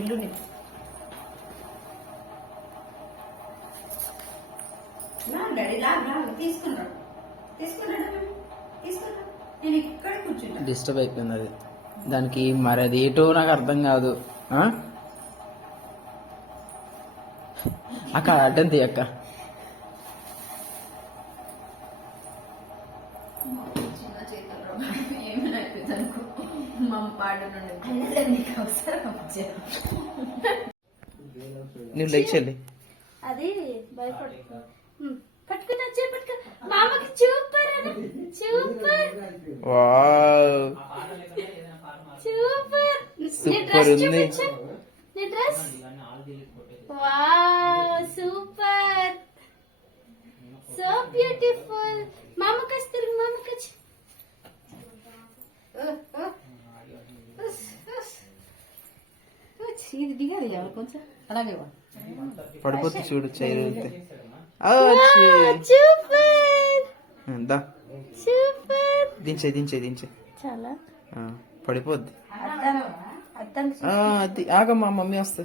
ఎల్లుని తీసుకున్నాడు నేను ఇక్కడ కూర్చుంటా. డిస్టర్బ్ అయిపోయింది అది దానికి. మరి అది ఏటో నాకు అర్థం కాదు. అక్క అడ్డం తీ అక్క. నువ్వు లెగ్ చెల్లి అది భయపడు పట్టుకుని వచ్చే పట్టుకు మామకి సూపర్ సూపర్ సూపర్ సూపర్ ఉంది. నీ dress wow super so beautiful. మామకి వస్తారు మామకి వచ్చి ఇది దిగాలి కొంచెం అలాగే పడిపోతే చూడు చైర్ సూపర్ దించే దించే దించే చాలా పడిపోద్ది. అర్థం అది ఆగమ్మా మమ్మీ వస్తుంది.